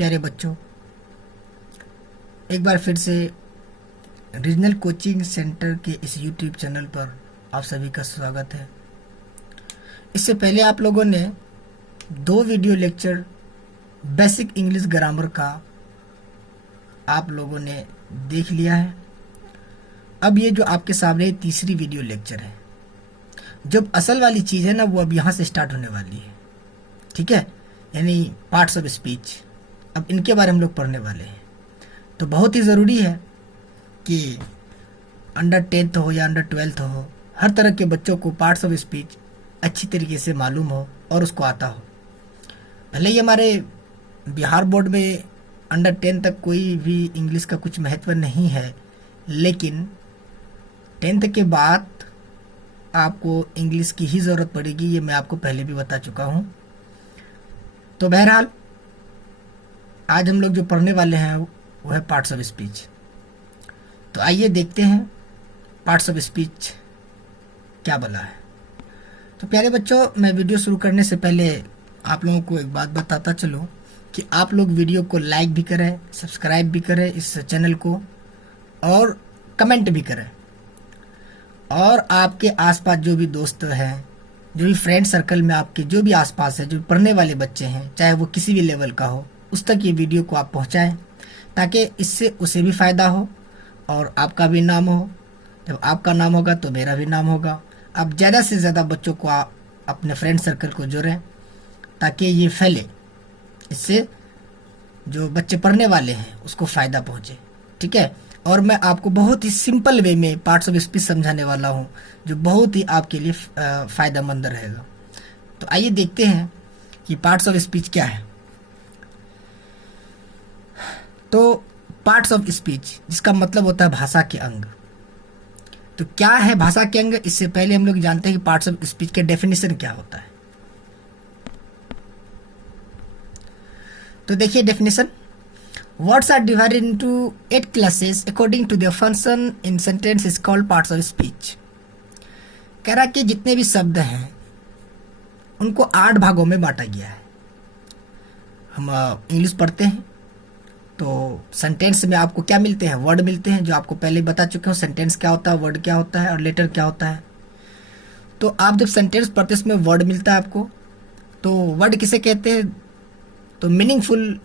प्यारे बच्चों, एक बार फिर से रीजनल कोचिंग सेंटर के इस यूट्यूब चैनल पर आप सभी का स्वागत है। इससे पहले आप लोगों ने 2 video lecture basic English grammar का आप लोगों ने देख लिया है। अब ये जो आपके सामने तीसरी वीडियो लेक्चर है, जो असल वाली चीज़ है ना, वो अब यहाँ से स्टार्ट होने वाली है। ठीक है, यानी पार्ट्स ऑफ स्पीच, अब इनके बारे में हम लोग पढ़ने वाले हैं। तो बहुत ही ज़रूरी है कि अंडर 10th हो या अंडर 12th हो, हर तरह के बच्चों को पार्ट्स ऑफ स्पीच अच्छी तरीके से मालूम हो और उसको आता हो। भले ही हमारे बिहार बोर्ड में अंडर 10 तक कोई भी इंग्लिश का कुछ महत्व नहीं है, लेकिन 10th के बाद आपको इंग्लिश की ही ज़रूरत पड़ेगी, ये मैं आपको पहले भी बता चुका हूँ। तो बहरहाल आज हम लोग जो पढ़ने वाले हैं वो है पार्ट्स ऑफ स्पीच। तो आइए देखते हैं पार्ट्स ऑफ स्पीच क्या बोला है। तो प्यारे बच्चों, मैं वीडियो शुरू करने से पहले आप लोगों को एक बात बताता चलूँ कि आप लोग वीडियो को लाइक भी करें, सब्सक्राइब भी करें इस चैनल को, और कमेंट भी करें। और आपके आसपास जो भी दोस्त हैं, जो भी फ्रेंड सर्कल में आपके जो भी आसपास है, जो पढ़ने वाले बच्चे हैं, चाहे वो किसी भी लेवल का हो, उस तक ये वीडियो को आप पहुंचाएं, ताकि इससे उसे भी फ़ायदा हो और आपका भी नाम हो। जब आपका नाम होगा तो मेरा भी नाम होगा। आप ज़्यादा से ज़्यादा बच्चों को अपने फ्रेंड सर्कल को जोड़ें ताकि ये फैले, इससे जो बच्चे पढ़ने वाले हैं उसको फ़ायदा पहुँचे। ठीक है, और मैं आपको बहुत ही सिंपल वे में पार्ट्स ऑफ स्पीच समझाने वाला हूँ, जो बहुत ही आपके लिए फ़ायदेमंद रहेगा। तो आइए देखते हैं कि पार्ट्स ऑफ स्पीच क्या है। तो पार्ट्स ऑफ स्पीच, जिसका मतलब होता है भाषा के अंग। तो क्या है भाषा के अंग? इससे पहले हम लोग जानते हैं कि पार्ट्स ऑफ स्पीच के डेफिनेशन क्या होता है। तो देखिए definition, words are divided into 8 classes according to their function in sentence is called parts of speech. कह रहा कि जितने भी शब्द हैं उनको 8 भागों में बांटा गया है। हम इंग्लिश पढ़ते हैं तो सेंटेंस में आपको क्या मिलते हैं? वर्ड मिलते हैं, जो आपको पहले बता चुके हो। सेंटेंस क्या होता है, वर्ड क्या होता है और लेटर क्या होता है। तो आप जब सेंटेंस पढ़ते हैं उसमें वर्ड मिलता है आपको। तो वर्ड किसे कहते हैं? तो मीनिंगफुल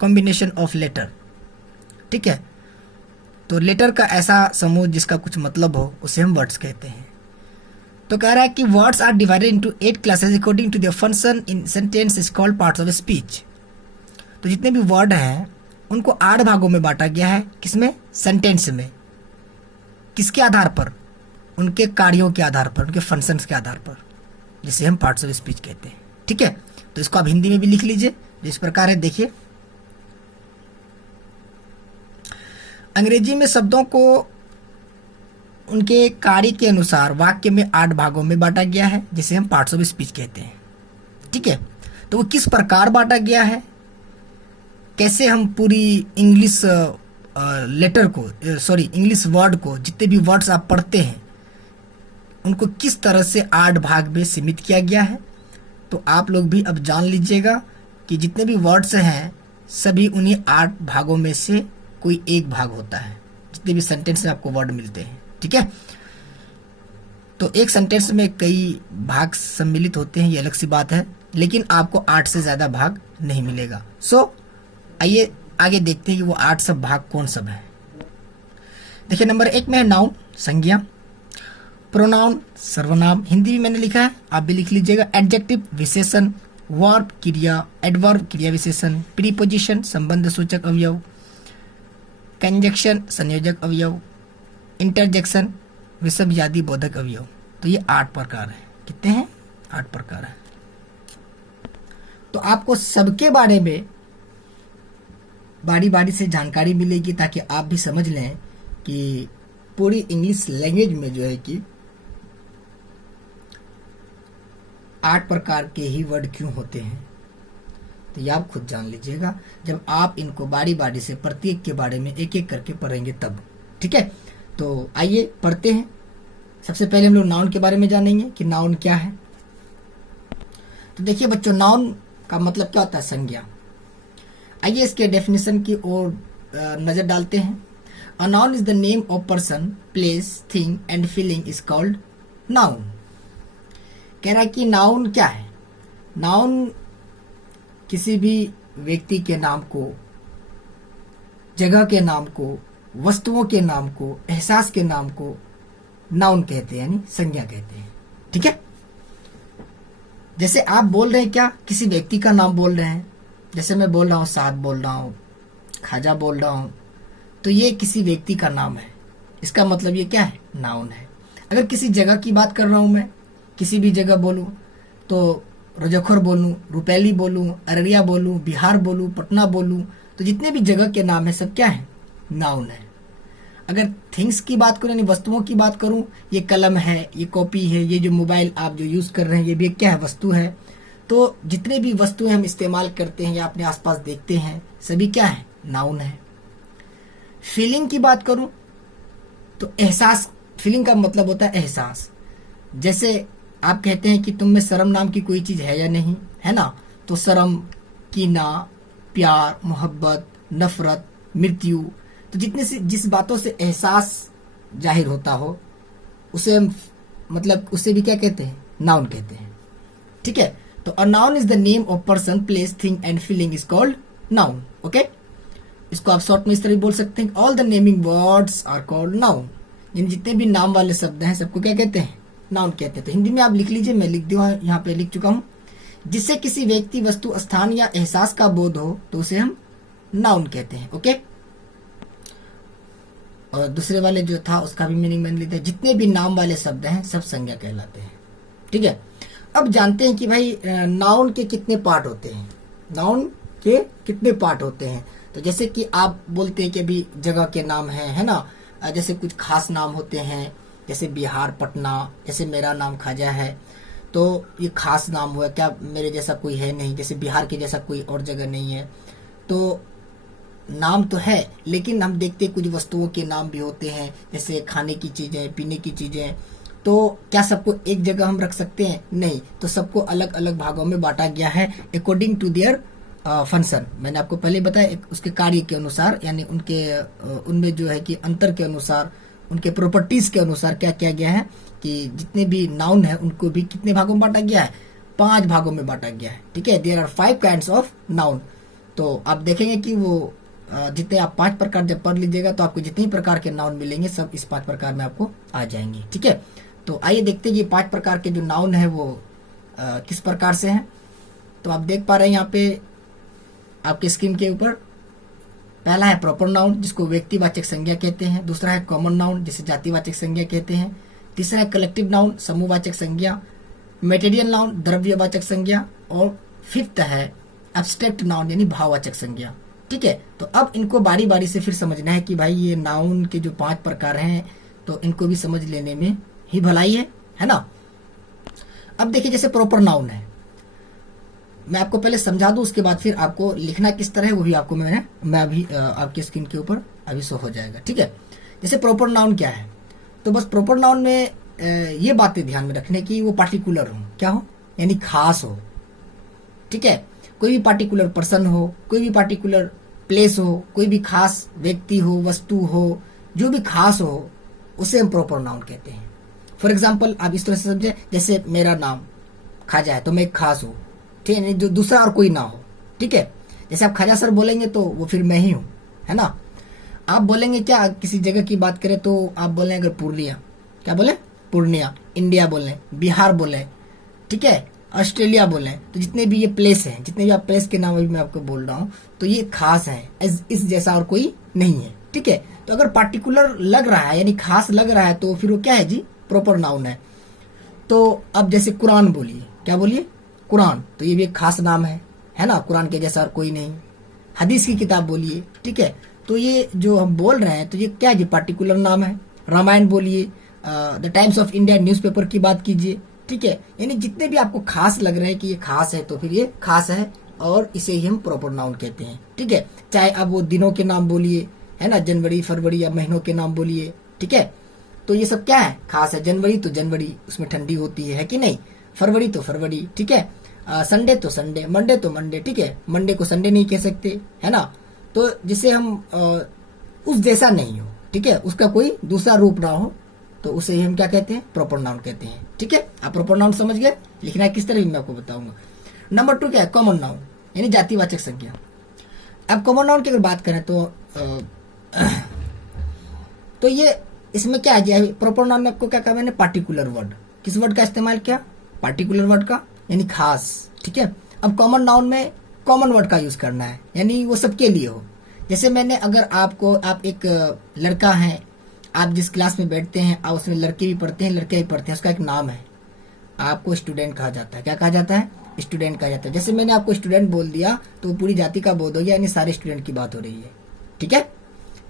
कॉम्बिनेशन ऑफ लेटर। ठीक है, तो लेटर का ऐसा समूह जिसका कुछ मतलब हो उसे हम वर्ड्स कहते हैं। तो कह रहा है कि words are divided into 8 classes according to their function in sentence is called parts of speech. तो जितने भी वर्ड हैं उनको 8 भागों में बांटा गया है। किसमें? सेंटेंस में। किसके आधार पर? उनके कार्यों के आधार पर, उनके फंक्शंस के आधार पर, जिसे हम पार्ट्स ऑफ स्पीच कहते हैं। ठीक है, तो इसको आप हिंदी में भी लिख लीजिए, जिस प्रकार है। देखिए, अंग्रेजी में शब्दों को उनके कार्य के अनुसार वाक्य में 8 भागों में बांटा गया है, जिसे हम पार्ट्स ऑफ स्पीच कहते हैं। ठीक है, तो वो किस प्रकार बांटा गया है, कैसे हम पूरी इंग्लिश लेटर को, इंग्लिश वर्ड को, जितने भी वर्ड्स आप पढ़ते हैं उनको किस तरह से 8 भाग में सीमित किया गया है। तो आप लोग भी अब जान लीजिएगा कि जितने भी वर्ड्स हैं सभी उन्हीं 8 भागों में से कोई एक भाग होता है, जितने भी सेंटेंस में आपको वर्ड मिलते हैं। ठीक है, तो एक सेंटेंस में कई भाग सम्मिलित होते हैं, ये अलग सी बात है, लेकिन आपको 8 से ज़्यादा भाग नहीं मिलेगा। आइए आगे देखते हैं कि वो 8 सब भाग कौन सब है। देखिए, नंबर 1 में है नाउन, संज्ञा। प्रोनाउन, सर्वनाम, हिंदी में मैंने लिखा है, आप भी लिख लीजिएगा। एडजेक्टिव, विशेषण। वर्ब, क्रिया। एडवर्ब, क्रिया विशेषण। प्रीपोजिशन, संबंध सूचक अवयव। कंजक्शन, संयोजक अवयव। इंटरजेक्शन, विषम बोधक अवयव। तो ये 8 प्रकार है। कितने हैं? 8 प्रकार है। तो आपको सबके बारे में बारी बारी से जानकारी मिलेगी, ताकि आप भी समझ लें कि पूरी इंग्लिश लैंग्वेज में जो है कि 8 प्रकार के ही वर्ड क्यों होते हैं। तो ये आप खुद जान लीजिएगा जब आप इनको बारी बारी से प्रत्येक के बारे में एक एक करके पढ़ेंगे तब। ठीक है, तो आइए पढ़ते हैं। सबसे पहले हम लोग नाउन के बारे में जानेंगे कि नाउन क्या है। तो देखिए बच्चों, नाउन का मतलब क्या होता है? संज्ञा। आइए इसके डेफिनेशन की ओर नजर डालते हैं। अ noun is the name of person, place, thing and feeling is called noun. कह रहा है कि नाउन क्या है? नाउन किसी भी व्यक्ति के नाम को, जगह के नाम को, वस्तुओं के नाम को, एहसास के नाम को नाउन कहते हैं, यानी संज्ञा कहते हैं। ठीक है, जैसे आप बोल रहे हैं क्या, किसी व्यक्ति का नाम बोल रहे हैं। जैसे मैं बोल रहा हूँ साद बोल रहा हूँ, खाजा बोल रहा हूँ, तो ये किसी व्यक्ति का नाम है। इसका मतलब ये क्या है? नाउन है। अगर किसी जगह की बात कर रहा हूँ मैं, किसी भी जगह बोलूँ तो रजखोर बोलूँ, रुपैली बोलूँ, अररिया बोलूँ, बिहार बोलूँ, पटना बोलूँ, तो जितने भी जगह के नाम है सब क्या है? नाउन है। अगर थिंग्स की बात करूँ यानी वस्तुओं की बात करूँ, ये कलम है, ये कॉपी है, ये जो मोबाइल आप जो यूज कर रहे हैं ये भी क्या है? वस्तु है। तो जितने भी वस्तुएं हम इस्तेमाल करते हैं या अपने आसपास देखते हैं सभी क्या है? नाउन है। फीलिंग की बात करूं तो एहसास, फीलिंग का मतलब होता है एहसास। जैसे आप कहते हैं कि तुम में शर्म नाम की कोई चीज है या नहीं, है ना? तो शर्म, कीना, प्यार, मोहब्बत, नफरत, मृत्यु, तो जितने से जिस बातों से एहसास जाहिर होता हो उसे मतलब उसे भी क्या कहते हैं? नाउन कहते हैं। ठीक है, तो a noun is the name of person, place, thing and feeling is called noun. Okay, इसको आप शॉर्ट में इस तरह बोल सकते हैं, all the naming words are called noun. यानी जितने भी नाम वाले शब्द हैं सबको क्या कहते हैं? नाउन कहते हैं। तो हिंदी में आप लिख लीजिए, मैं लिख दूंगा, यहाँ पे लिख चुका हूँ। जिससे किसी व्यक्ति, वस्तु, स्थान या एहसास का बोध हो तो उसे हम नाउन कहते हैं। ओके, और दूसरे वाले जो था उसका भी मीनिंग मैंने लिखा है। जितने भी नाम वाले शब्द हैं सब संज्ञा कहलाते हैं। ठीक है, अब जानते हैं कि भाई नाउन के कितने पार्ट होते हैं। नाउन के कितने पार्ट होते हैं? तो जैसे कि आप बोलते हैं कि अभी जगह के नाम है ना? जैसे कुछ खास नाम होते हैं, जैसे बिहार, पटना, जैसे मेरा नाम खाजा है, तो ये खास नाम हुआ। क्या मेरे जैसा कोई है नहीं? जैसे बिहार के जैसा कोई और जगह नहीं है। तो नाम तो है, लेकिन हम देखते कुछ वस्तुओं के नाम भी होते हैं, जैसे खाने की चीजें, पीने की चीजें। तो क्या सबको एक जगह हम रख सकते हैं? नहीं, तो सबको अलग अलग भागों में बांटा गया है अकॉर्डिंग टू देयर फंक्शन। मैंने आपको पहले बताया, उसके कार्य के अनुसार, यानी उनके उनमें जो है कि अंतर के अनुसार, उनके प्रॉपर्टीज के अनुसार क्या किया गया है कि जितने भी नाउन है उनको भी कितने भागों में बांटा गया है? 5 भागों में बांटा गया है। ठीक है, there are 5 kinds of noun. तो आप देखेंगे कि वो जितने आप 5 प्रकार जब पढ़ लीजिएगा तो आपको जितने प्रकार के नाउन मिलेंगे सब इस 5 प्रकार में आपको आ जाएंगे। ठीक है, तो आइए देखते हैं ये 5 प्रकार के जो नाउन है वो किस प्रकार से हैं। तो आप देख पा रहे हैं यहाँ पे आपके स्क्रीन के ऊपर, पहला है प्रॉपर नाउन जिसको व्यक्तिवाचक संज्ञा कहते हैं। दूसरा है कॉमन नाउन जिसे जातिवाचक संज्ञा कहते हैं। तीसरा है कलेक्टिव नाउन, समूहवाचक संज्ञा। मटेरियल नाउन, द्रव्यवाचक संज्ञा। और फिफ्थ है एब्स्ट्रैक्ट नाउन यानी भाववाचक संज्ञा। ठीक है, तो अब इनको बारी बारी से फिर समझना है कि भाई ये नाउन के जो 5 प्रकार हैं तो इनको भी समझ लेने में ही भलाई है ना? अब देखिए, जैसे प्रॉपर नाउन है, मैं आपको पहले समझा दूं, उसके बाद फिर आपको लिखना किस तरह है वो भी आपको मैं अभी आपकी स्क्रीन के ऊपर अभी शो हो जाएगा। ठीक है, जैसे प्रॉपर नाउन क्या है, तो बस प्रॉपर नाउन में ये बातें ध्यान में रखने की वो पार्टिकुलर हो, क्या हो, यानी खास हो। ठीक है, कोई भी पार्टिकुलर पर्सन हो, कोई भी पार्टिकुलर प्लेस हो, कोई भी खास व्यक्ति हो, वस्तु हो, जो भी खास हो उसे हम प्रॉपर नाउन कहते हैं। फॉर एग्जाम्पल आप इस तरह से समझे, जैसे मेरा नाम खाजा है तो मैं एक खास हूँ। ठीक है, जो दूसरा और कोई ना हो। ठीक है, जैसे आप खाजा सर बोलेंगे तो वो फिर मैं ही हूँ, है ना? आप बोलेंगे क्या, किसी जगह की बात करें तो आप बोलें अगर पूर्णिया, क्या बोले? पूर्णिया। इंडिया बोलें, बिहार बोलें, ठीक है, ऑस्ट्रेलिया बोलें, तो जितने भी ये प्लेस हैं, जितने भी आप प्लेस के नाम अभी मैं आपको बोल रहा हूँ तो ये खास है, इस जैसा और कोई नहीं है। ठीक है, तो अगर पार्टिकुलर लग रहा है यानी खास लग रहा है तो फिर वो क्या है जी? प्रॉपर नाउन है। तो अब जैसे कुरान बोलिए, क्या बोलिए? कुरान, तो ये भी एक खास नाम है ना? कुरान के जैसा और कोई नहीं। हदीस की किताब बोलिए, ठीक है, तो ये जो हम बोल रहे हैं तो ये क्या है? पार्टिकुलर नाम है। रामायण बोलिए, the times of India newspaper की बात कीजिए। ठीक है, यानी जितने भी आपको खास लग रहे हैं कि ये खास है तो फिर ये खास है और इसे ही हम प्रॉपर नाउन कहते हैं। ठीक है, चाहे अब वो दिनों के नाम बोलिए, है ना, जनवरी, फरवरी, या महीनों के नाम बोलिए। ठीक है, तो ये सब क्या है? खास है। जनवरी तो जनवरी, उसमें ठंडी होती है कि नहीं? फरवरी तो फरवरी, ठीक है, संडे तो संडे, मंडे तो मंडे, ठीक है। मंडे को संडे नहीं कह सकते, है ना। तो जिसे हम उस जैसा नहीं हो, ठीक है, उसका कोई दूसरा रूप ना हो, तो उसे हम क्या कहते हैं, प्रॉपर नाउन कहते हैं, ठीक है। आप प्रॉपर नाउन समझ गए, लिखना है किस तरह भी मैं आपको बताऊंगा। नंबर 2 क्या है, कॉमन नाउन, यानी जातिवाचक संज्ञा। अब कॉमन नाउन की अगर बात करें तो ये इसमें क्या है, प्रॉपर नाउन में आपको क्या कहा मैंने, पार्टिकुलर वर्ड। किस वर्ड का इस्तेमाल किया, पार्टिकुलर वर्ड का, यानी खास, ठीक है। अब कॉमन नाउन में कॉमन वर्ड का यूज करना है, यानी वो सबके लिए हो। जैसे मैंने अगर आप एक लड़का है, आप जिस क्लास में बैठते हैं, आप उसमें लड़के भी पढ़ते हैं लड़के भी पढ़ते हैं, उसका एक नाम है, आपको स्टूडेंट कहा जाता है। क्या कहा जाता है, स्टूडेंट कहा जाता है। जैसे मैंने आपको स्टूडेंट बोल दिया तो पूरी जाति का बोध हो गया, यानी सारे स्टूडेंट की बात हो रही है, ठीक है।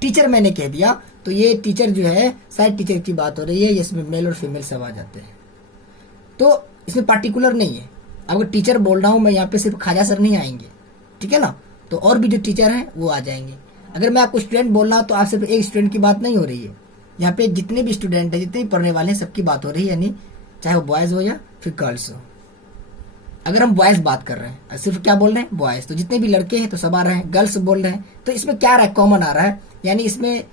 टीचर मैंने कह दिया तो ये टीचर जो है सारे टीचर की बात हो रही है, इसमें मेल और फीमेल सब आ जाते हैं, तो इसमें पार्टिकुलर नहीं है। अगर टीचर बोल रहा हूं मैं, यहाँ पे सिर्फ खाजा सर नहीं आएंगे, ठीक है ना, तो और भी जो टीचर हैं वो आ जाएंगे। अगर मैं आपको स्टूडेंट बोल रहा हूं तो आप सिर्फ एक स्टूडेंट की बात नहीं हो रही है, यहाँ पे जितने भी स्टूडेंट है, जितने भी पढ़ने वाले हैं, सबकी बात हो रही है, यानी चाहे वो बॉयज हो या फिर गर्ल्स हो। अगर हम बॉयज बात कर रहे हैं, सिर्फ क्या बोल रहे हैं, बॉयज, तो जितने भी लड़के हैं तो सब आ रहे हैं, गर्ल्स बोल रहे हैं, तो इसमें क्या आ रहा है, कॉमन आ रहा है, यानी इसमें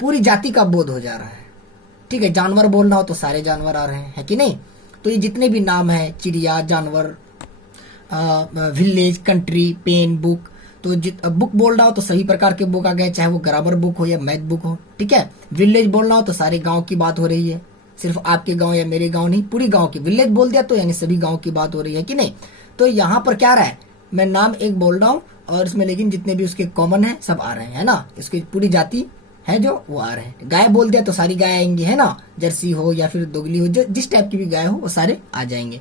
पूरी जाति का बोध हो जा रहा है, ठीक है। जानवर बोलना हो तो सारे जानवर आ रहे हैं, है कि नहीं। तो ये जितने भी नाम है, चिड़िया, जानवर, विलेज, कंट्री, पेन, बुक, तो बुक बोलना हो तो सभी प्रकार के बुक आ गए, चाहे वो ग्रामर बुक हो या मैथ बुक हो, ठीक है। विलेज बोलना हो तो सारे गांव की बात हो रही है, सिर्फ आपके गांव या मेरे गांव नहीं, पूरी गांव की। विलेज बोल दिया तो यानी सभी गांव की बात हो रही है कि नहीं। तो यहाँ पर क्या रहा है, मैं नाम एक बोल रहा हूँ और इसमें लेकिन जितने भी उसके कॉमन है सब आ रहे हैं, है ना, इसकी पूरी जाति है जो वो आ रहे हैं। गाय बोल दिया तो सारी गाय आएंगी, है ना, जर्सी हो या फिर दोगली हो, जिस टाइप की भी गाय हो वो सारे आ जाएंगे।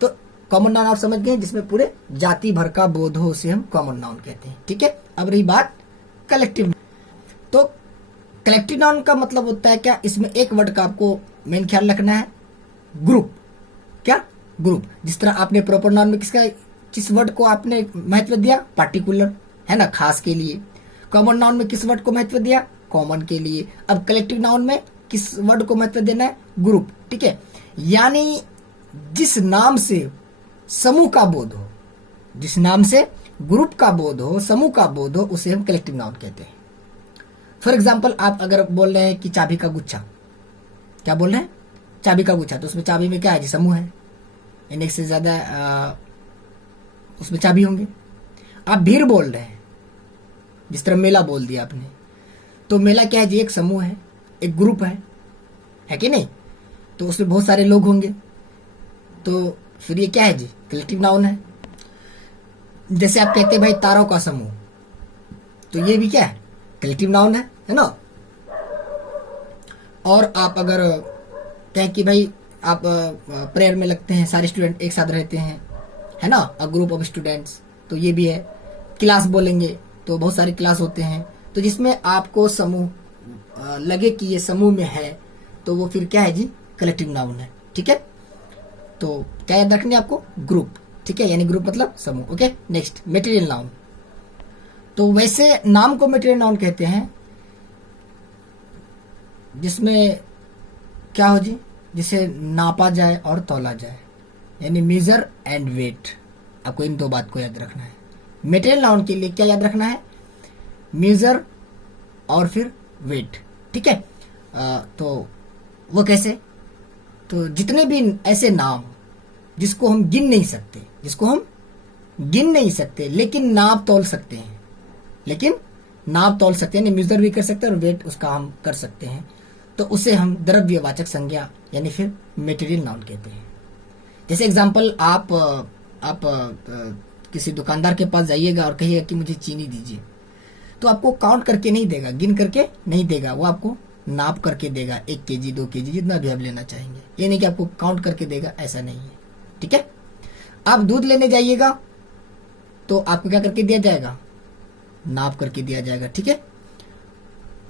तो कॉमन नाउन आप समझ गए, जिसमें पूरे जाति भर का बोध हो उसे हम कॉमन नाउन कहते हैं, ठीक है। अब रही बात कलेक्टिव, तो कलेक्टिव नाउन का मतलब होता है क्या, इसमें एक वर्ड का आपको मेन ख्याल रखना है, ग्रुप। क्या, ग्रुप। जिस तरह आपने प्रॉपर नाउन में किस वर्ड को आपने महत्व दिया, पार्टिकुलर, है ना, खास के लिए। कॉमन नाउन में किस वर्ड को महत्व दिया, कॉमन के लिए। अब कलेक्टिव नाउन में किस वर्ड को महत्व देना है, ग्रुप, ठीक है। यानी जिस नाम से समूह का बोध हो, जिस नाम से ग्रुप का बोध हो, समूह का बोध हो, उसे हम कलेक्टिव नाउन कहते हैं। फॉर एग्जाम्पल आप अगर बोल रहे हैं कि चाबी का गुच्छा, क्या बोल रहे हैं, चाबी का गुच्छा, तो उसमें चाबी में क्या है जी, समूह है, यानी एक से ज्यादा उसमें चाबी होंगे। आप भीड़ बोल रहे हैं, जिस तरह मेला बोल दिया आपने, तो मेला क्या है जी, एक समूह है, एक ग्रुप है कि नहीं, तो उसमें बहुत सारे लोग होंगे, तो फिर ये क्या है जी, कलेक्टिव नाउन है। जैसे आप कहते हैं भाई तारों का समूह, तो ये भी क्या है, कलेक्टिव नाउन है ना। और आप अगर कहें कि भाई आप प्रेयर में लगते हैं, सारे स्टूडेंट एक साथ रहते हैं, है ना, अ ग्रुप ऑफ स्टूडेंट्स, तो ये भी है। क्लास बोलेंगे तो बहुत सारे क्लास होते हैं, तो जिसमें आपको समूह लगे कि ये समूह में है, तो वो फिर क्या है जी, कलेक्टिव नाउन है, ठीक है। तो क्या याद रखनी है आपको, ग्रुप, ठीक है, यानी ग्रुप मतलब समूह। Okay, next material noun. तो वैसे नाम को मटेरियल नाउन कहते हैं जिसमें क्या हो जी, जिसे नापा जाए और तौला जाए, यानी मेजर एंड वेट। आपको इन दो बात को याद रखना है। मटेरियल नाउन के लिए क्या याद रखना है, मेजर और फिर वेट, ठीक है। तो वो कैसे, तो जितने भी ऐसे नाम जिसको हम गिन नहीं सकते, लेकिन नाप तौल सकते हैं, यानी मेजर भी कर सकते हैं और वेट उसका हम कर सकते हैं, तो उसे हम द्रव्यवाचक संज्ञा यानी फिर मटेरियल नाउन कहते हैं। जैसे एग्जांपल आप किसी दुकानदार के पास जाइएगा और कहिएगा कि मुझे चीनी दीजिए, तो आपको काउंट करके नहीं देगा, गिन करके नहीं देगा, वो आपको नाप करके देगा, 1 केजी 2 केजी जितना भी आप लेना चाहेंगे, ये नहीं कि आपको काउंट करके देगा, ऐसा नहीं है, ठीक है। आप दूध लेने जाइएगा तो आपको क्या करके दिया जाएगा, नाप करके दिया जाएगा, ठीक है।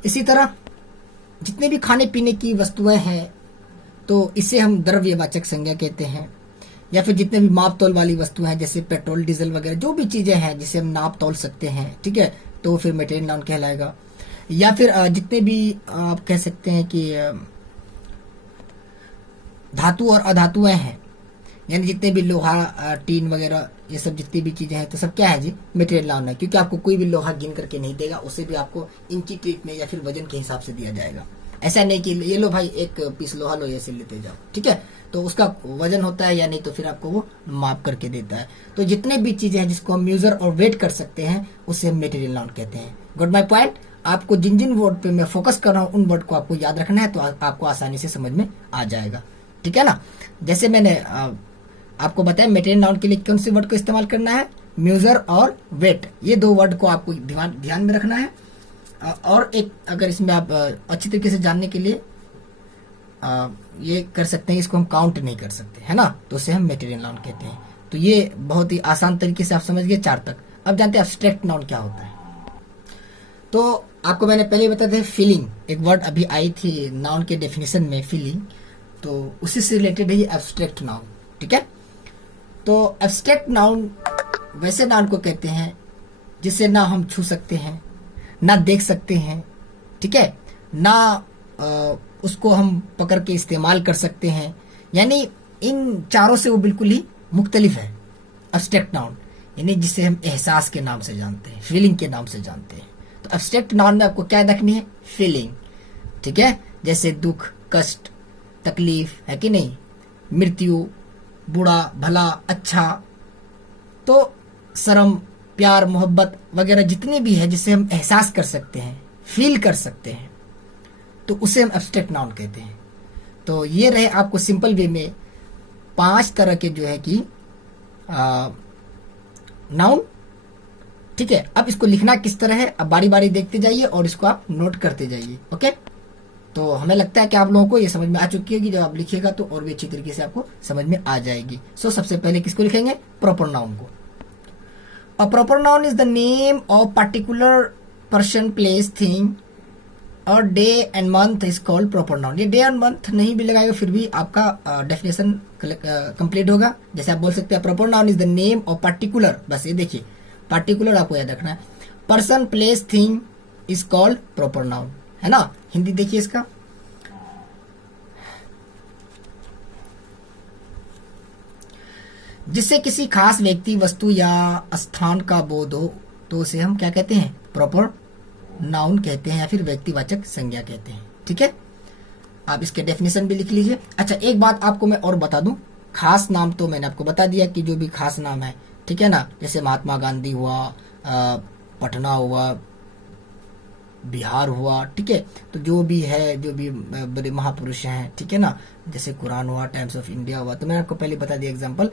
इसी तरह जितने भी खाने पीने की वस्तुएं हैं, तो इसे हम द्रव्यवाचक संज्ञा कहते हैं। या फिर जितने भी माप तौल वाली वस्तुएं हैं, जैसे पेट्रोल, डीजल वगैरह, जो भी चीजें हैं जिसे हम नाप तौल सकते हैं, ठीक है, तो फिर मटेरियल नाउन कहलाएगा। या फिर जितने भी आप कह सकते हैं कि धातु और अधातुएं हैं, यानी जितने भी लोहा, टीन वगैरह, ये सब जितनी भी चीजें हैं तो सब क्या है जी, मटेरियल नाउन है, क्योंकि आपको कोई भी लोहा गिन करके नहीं देगा, उसे भी आपको इंची टेप में या फिर वजन के हिसाब से दिया जाएगा। ऐसा नहीं कि ये लो भाई एक पीस लोहा लो, ऐसे लेते जाओ, ठीक है, तो उसका वजन होता है या नहीं तो फिर आपको वो माप करके देता है। तो जितने भी चीजें हैं जिसको हम मीजर और वेट कर सकते हैं उसे हम मटेरियल नाउन कहते हैं। Got my point? आपको जिन जिन वर्ड पे मैं फोकस कर रहा हूँ उन वर्ड को आपको याद रखना है, तो आपको आसानी से समझ में आ जाएगा, ठीक है ना। जैसे मैंने आपको बताया मटेरियल नाउन के लिए कौन से वर्ड को इस्तेमाल करना है, म्यूजर और वेट, ये दो वर्ड को आपको ध्यान में रखना है। और एक अगर इसमें आप अच्छी तरीके से जानने के लिए ये कर सकते हैं, इसको हम काउंट नहीं कर सकते, है ना, तो उसे हम मटेरियल नाउन कहते हैं। तो ये बहुत ही आसान तरीके से आप समझ गए 4 तक। अब जानते हैं एब्स्ट्रैक्ट नाउन क्या होता है। तो आपको मैंने पहले बताया था फीलिंग, एक वर्ड अभी आई थी नाउन के डेफिनेशन में, फीलिंग, तो उसी से रिलेटेड है ये एब्स्ट्रैक्ट नाउन, ठीक है। तो एब्स्ट्रैक्ट नाउन वैसे नाउन को कहते हैं जिसे ना हम छू सकते हैं, ना देख सकते हैं, ठीक है, ना उसको हम पकड़ के इस्तेमाल कर सकते हैं, यानी इन चारों से वो बिल्कुल ही मुख्तलिफ है एब्स्ट्रैक्ट नाउन, यानी जिसे हम एहसास के नाम से जानते हैं, फीलिंग के नाम से जानते हैं। तो एब्स्ट्रैक्ट नाउन में आपको क्या रखनी है, फीलिंग, ठीक है, जैसे दुख, कष्ट, तकलीफ, है कि नहीं, मृत्यु, बुरा, भला, अच्छा, तो शर्म, प्यार, मोहब्बत वगैरह जितने भी है जिसे हम एहसास कर सकते हैं, फील कर सकते हैं, तो उसे हम एब्स्ट्रैक्ट नाउन कहते हैं। तो ये रहे आपको सिंपल वे में 5 तरह के जो है कि नाउन, ठीक है। अब इसको लिखना किस तरह है, अब बारी बारी देखते जाइए और इसको आप नोट करते जाइए, ओके। तो हमें लगता है कि आप लोगों को ये समझ में आ चुकी होगी, जब आप लिखिएगा तो और भी अच्छी तरीके से आपको समझ में आ जाएगी। सो सबसे पहले किसको लिखेंगे, प्रॉपर नाउन को। A proper noun is the name of particular person, place, thing और day and month is called proper noun. ये डे एंड मंथ नहीं भी लगाएगा फिर भी आपका डेफिनेशन कंप्लीट होगा। जैसे आप बोल सकते हैं proper noun is the name of particular, बस ये देखिए पर्टिकुलर आपको याद रखना है, person, place, thing is called proper noun, है ना। हिंदी देखिए इसका, जिससे किसी खास व्यक्ति, वस्तु या स्थान का बोध हो तो उसे हम क्या कहते हैं, प्रॉपर नाउन कहते हैं या फिर व्यक्तिवाचक संज्ञा कहते हैं, ठीक है। आप इसके डेफिनेशन भी लिख लीजिए। अच्छा एक बात आपको मैं और बता दूं, खास नाम तो मैंने आपको बता दिया कि जो भी खास नाम है, ठीक है ना, जैसे महात्मा गांधी हुआ, पटना हुआ, बिहार हुआ, ठीक है, तो जो भी है, जो भी बड़े महापुरुष हैं, ठीक है ना, जैसे कुरान हुआ, टाइम्स ऑफ इंडिया हुआ, तो मैंने आपको पहले बता दिया एग्जाम्पल।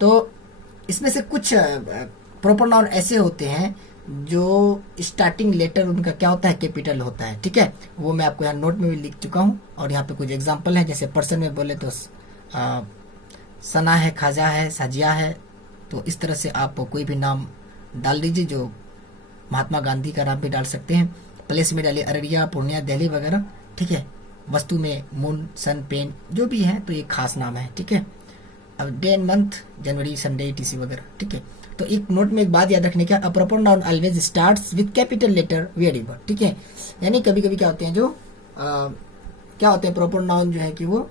तो इसमें से कुछ प्रॉपर नाउन ऐसे होते हैं जो स्टार्टिंग लेटर उनका क्या होता है, कैपिटल होता है, ठीक है, वो मैं आपको यहाँ नोट में भी लिख चुका हूँ और यहाँ पे कुछ एग्जाम्पल है। जैसे पर्सन में बोले तो सना है, खाजा है, साजिया है, तो इस तरह से आप कोई भी नाम डाल दीजिए, जो महात्मा गांधी का नाम भी डाल सकते हैं। प्लेस में डालिए अररिया, पूर्णिया, दिल्ली वगैरह, ठीक है। वस्तु में मून, सन, पेन, जो भी है तो ये खास नाम है, ठीक है। अब day and month, January, Sunday, TC वगैरह, ठीक है। तो एक नोट में एक बात याद रखने का, a proper noun always starts with capital letter variable, ठीक है। यानी कभी कभी क्या होते हैं, जो क्या होते हैं प्रॉपर नाउन जो है कि वो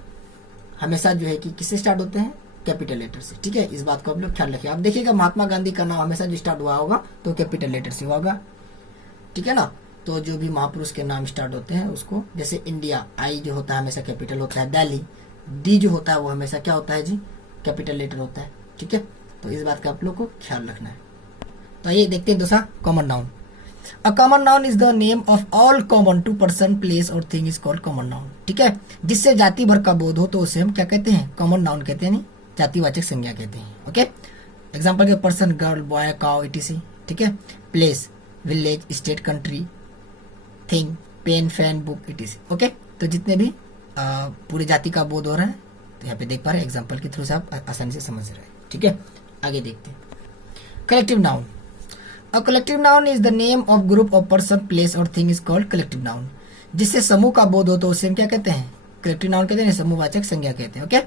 हमेशा जो है कि किससे स्टार्ट होते हैं, कैपिटल लेटर से, ठीक है। इस बात को आप लोग ख्याल रखिए। आप देखिएगा महात्मा गांधी का नाम हमेशा जो स्टार्ट हुआ होगा तो कैपिटल लेटर से हुआ होगा, ठीक है ना। तो जो भी महापुरुष के नाम स्टार्ट होते हैं उसको, जैसे इंडिया, आई जो होता है हमेशा कैपिटल होता है, दिल्ली, डी जो होता है वो हमेशा क्या होता है जी, कैपिटल लेटर होता है, ठीक है। तो इस बात का आप लोग को ख्याल रखना है। तो ये देखते हैं दूसरा common noun. A common noun is the name of all common to person, place और thing is called common noun, ठीक है। जिससे जाति भर का बोध हो तो उसे हम क्या कहते हैं, कॉमन नाउन कहते हैं, नहीं जातिवाचक संज्ञा कहते हैं, ओके। एग्जाम्पल के person, girl, boy, cow, etc, ठीक है। Place, village, state, country, thing, pen, fan, book, etc, okay. तो जितने भी पूरी जाति का बोध हो रहा है तो यहाँ पे देख पा रहे हैं, एग्जाम्पल के थ्रू से आप आसानी से समझ रहे हैं, ठीक है। आगे देखते हैं collective noun. A collective noun is the name of group of person, place और thing is called collective noun. जिससे समूह का बोध हो तो उसे हम क्या कहते हैं, कलेक्टिव नाउन कहते हैं, समूहवाचक संज्ञा कहते हैं, ओके।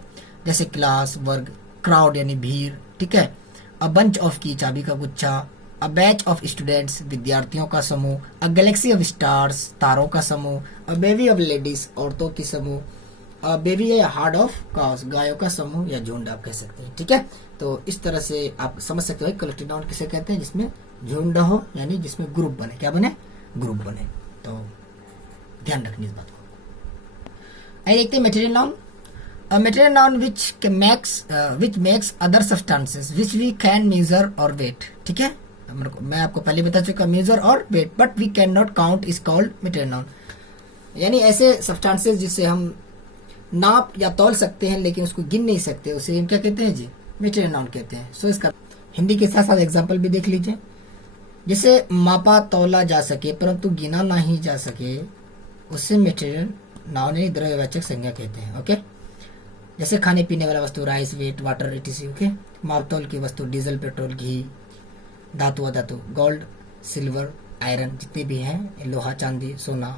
जैसे क्लास, वर्ग, क्राउड यानी भीड़, ठीक है। अ बंच ऑफ की, चाबी का गुच्छा। अ बैच ऑफ स्टूडेंट्स, विद्यार्थियों का समूह। अ गैलेक्सी ऑफ स्टार्स, तारों का समूह। अ बेबी ऑफ लेडीज, औरतों की समूह। बेबी या हार्ड ऑफ काउस, गायों का समूह या झुंड आप कह सकते हैं। ठीक है, तो इस तरह से आप समझ सकते हो कलेक्टिव नाउन किसे कहते हैं, जिसमें झुंड हो, यानी जिसमें ग्रुप बने। क्या बने? ग्रुप बने। तो ध्यान रखनी इस बात को। आइए देखते हैं material noun. A material noun which makes other substances which we can measure or weight। ठीक है, मैं आपको पहले बता चुका, measure और weight, but we cannot count is called material noun। यानी ऐसे सब्सटेंसेस जिससे हम नाप या तौल सकते हैं लेकिन उसको गिन नहीं सकते, उसे हम क्या कहते हैं जी? मटेरियल नाउन कहते हैं। सो इसका हिंदी के साथ साथ एग्जाम्पल भी देख लीजिए। जिसे मापा तौला जा सके परंतु गिना नहीं जा सके, उससे मटेरियल नाउन यानी द्रव्यवाचक संज्ञा कहते हैं। ओके, जैसे खाने पीने वाला वस्तु rice, wheat, water, etc. Okay, मापतौल की वस्तु डीजल, पेट्रोल, घी, धातु, अधातु, गोल्ड, सिल्वर, आयरन, जितने भी हैं, लोहा, चांदी, सोना,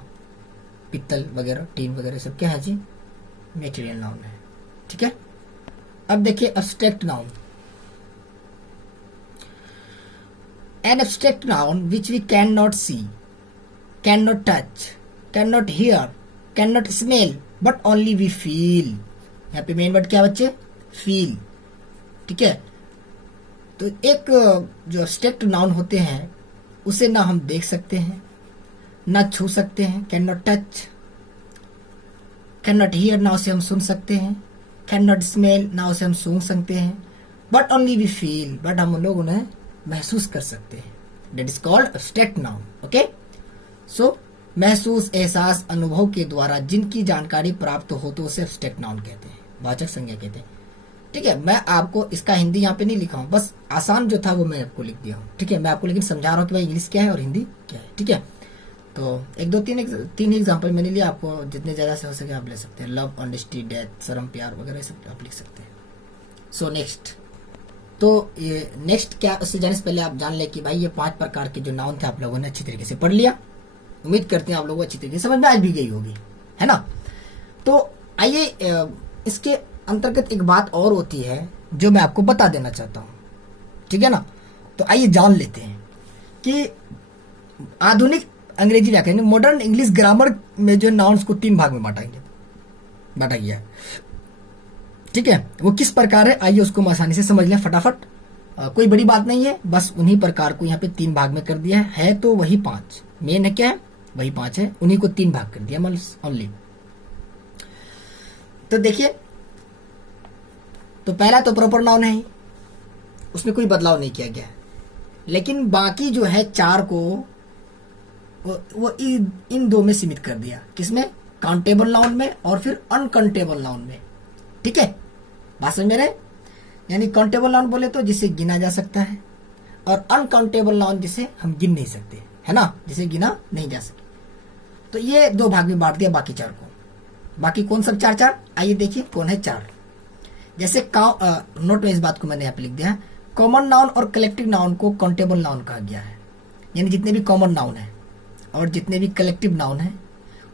पित्तल वगैरह, टीन वगैरह, सब क्या है जी? मटेरियल नाउन है। ठीक है, अब देखिए abstract noun. An abstract noun which we can not see, can not touch, can not hear, can not smell, but only we feel. यहाँ पे मेन वर्ड क्या बच्चे? फील। ठीक है, तो एक जो एब्स्ट्रैक्ट नाउन होते हैं उसे ना हम देख सकते हैं, ना छू सकते हैं, can not touch, can not here, ना उसे हम सुन सकते हैं, कैन नॉट स्मेल, ना उसे हम सूंघ सकते हैं, but only we feel, but हम लोग उन्हें महसूस कर सकते हैं। That is called abstract noun. Okay, so महसूस, एहसास, अनुभव के द्वारा जिनकी जानकारी प्राप्त हो तो उसे एब्स्ट्रैक्ट नाउन कहते हैं, वाचक संज्ञा कहते हैं। ठीक है, मैं आपको इसका हिंदी यहाँ पे नहीं लिखा हूँ, बस आसान जो था वो मैं आपको लिख दिया हूँ। ठीक है, मैं आपको लेकिन समझा रहा हूँ कि भाई इंग्लिश क्या है और हिंदी क्या है। ठीक है, तो एक दो तीन एग्जाम्पल मैंने लिया, आपको जितने ज्यादा से हो सके आप ले सकते हैं। लव, ऑनेस्टी, डेथ, शर्म, प्यार वगैरह सब आप लिख सकते हैं। सो नेक्स्ट, तो ये नेक्स्ट क्या, उससे जाने से पहले आप जान ले कि भाई ये 5 प्रकार के जो नाउन थे आप लोगों ने अच्छी तरीके से पढ़ लिया। उम्मीद करते हैं आप लोगों को अच्छी तरीके से समझ में आज भी गई होगी, है ना। तो आइए इसके अंतर्गत एक बात और होती है जो मैं आपको बता देना चाहता हूँ। ठीक है ना, तो आइए जान लेते हैं कि आधुनिक अंग्रेजी व्याकरण, मॉडर्न इंग्लिश ग्रामर में जो नाउन्स को 3 भाग में बांटा गया है। ठीक है, वो किस प्रकार है आइए उसको हम आसानी से समझ लें फटाफट। कोई बड़ी बात नहीं है, बस उन्हीं प्रकार को यहाँ पे 3 भाग में कर दिया है तो वही 5 मेन है। क्या है? वही 5 है, उन्हीं को 3 भाग कर दिया ओनली। तो देखिए, तो पहला तो प्रॉपर नाउन है ही, उसमें कोई बदलाव नहीं किया गया है। लेकिन बाकी जो है 4 को वो इन 2 में सीमित कर दिया। किसमें? काउंटेबल नाउन में और फिर अनकाउंटेबल नाउन में। ठीक है, बात समझ में रहे? यानी काउंटेबल नाउन बोले तो जिसे गिना जा सकता है, और अनकाउंटेबल नाउन जिसे हम गिन नहीं सकते, है ना, जिसे गिना नहीं जा सके। तो ये 2 भाग में बांट दिया बाकी 4 को। बाकी कौन सब 4? आइए देखिए कौन है 4। जैसे नोट में इस बात को मैंने यहाँ पे लिख दिया है, कॉमन नाउन और कलेक्टिव नाउन को काउंटेबल नाउन कहा गया है। यानी जितने भी कॉमन नाउन है और जितने भी कलेक्टिव नाउन है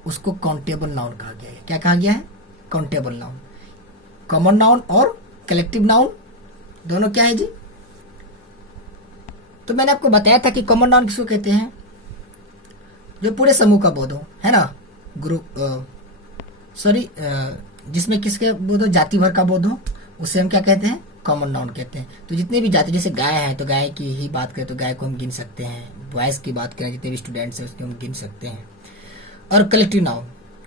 उसको काउंटेबल नाउन कहा गया है। क्या कहा गया है? Countable noun. कॉमन नाउन और कलेक्टिव नाउन दोनों क्या है जी? तो मैंने आपको बताया था कि कॉमन नाउन किसको कहते हैं? जो पूरे समूह का बोध हो, है ना, ग्रुप जिसमें किसके बोध हो? जाति भर का बोध हो, उसे हम क्या कहते हैं? कॉमन नाउन कहते हैं। तो जितने भी जाति, जैसे गाय है तो गाय की ही बात करें तो गाय को हम गिन सकते हैं। बॉयज की बात करें, जितने भी स्टूडेंट्स हैं उसको हम गिन सकते हैं। और कलेक्टिव नाउन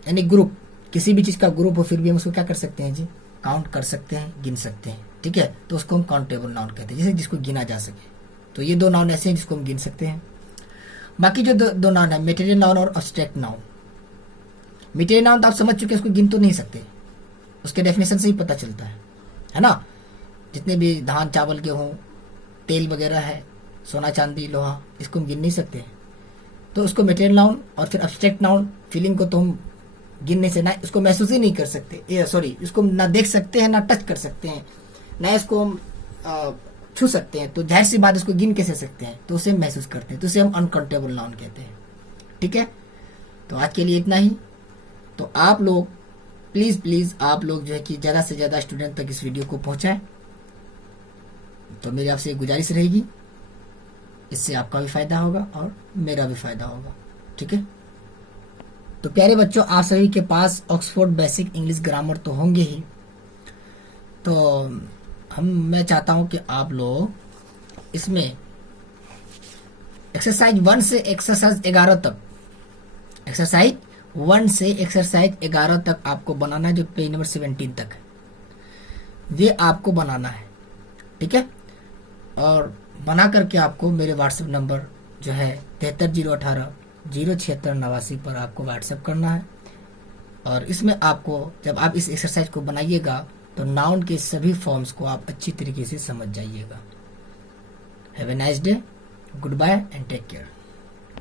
यानी ग्रुप, किसी भी चीज का ग्रुप हो फिर भी हम उसको क्या कर सकते हैं जी? काउंट कर सकते हैं, गिन सकते हैं। ठीक है, तो उसको हम काउंटेबल नाउन कहते हैं, जैसे जिसको गिना जा सके। तो ये 2 नाउन ऐसे हैं जिसको हम गिन सकते हैं। बाकी जो दो नाउन है, मटेरियल नाउन और एब्स्ट्रैक्ट नाउन। मटेरियल नाउन तो आप समझ चुके हैं, उसको गिन तो नहीं सकते, उसके डेफिनेशन से ही पता चलता है ना। जितने भी धान, चावल, गेहूं, तेल वगैरह है, सोना, चांदी, लोहा, इसको हम गिन नहीं सकते। तो उसको मटेरियल नाउन। और फिर एब्स्ट्रैक्ट नाउन, फीलिंग को तो हम गिनने से ना, उसको महसूस ही नहीं कर सकते, सॉरी, इसको ना देख सकते हैं, ना टच कर सकते हैं, ना इसको हम छू सकते हैं। तो जाहिर सी बात, इसको गिन कैसे सकते हैं? तो उसे महसूस करते हैं, तो उसे हम अनकाउंटेबल नाउन कहते हैं। ठीक है, तो आज के लिए इतना ही। तो आप लोग प्लीज आप लोग जो है कि ज्यादा से ज्यादा स्टूडेंट तक इस वीडियो को पहुंचाएं। तो मेरी आपसे एक गुजारिश रहेगी, इससे आपका भी फायदा होगा और मेरा भी फायदा होगा। ठीक है। तो प्यारे बच्चों, आप सभी के पास ऑक्सफोर्ड बेसिक इंग्लिश ग्रामर तो होंगे ही। तो मैं चाहता हूं कि आप लोग इसमें एक्सरसाइज 1 से एक्सरसाइज 11 तक, एक्सरसाइज 1 से एक्सरसाइज 11 तक आपको बनाना है, जो पेज नंबर 17 तक है, ये आपको बनाना है। ठीक है, और बना करके आपको मेरे व्हाट्सएप नंबर जो है 7301807689 पर आपको व्हाट्सएप करना है। और इसमें आपको, जब आप इस एक्सरसाइज को बनाइएगा तो नाउन के सभी फॉर्म्स को आप अच्छी तरीके से समझ जाइएगा। Have a nice day, good bye and take care.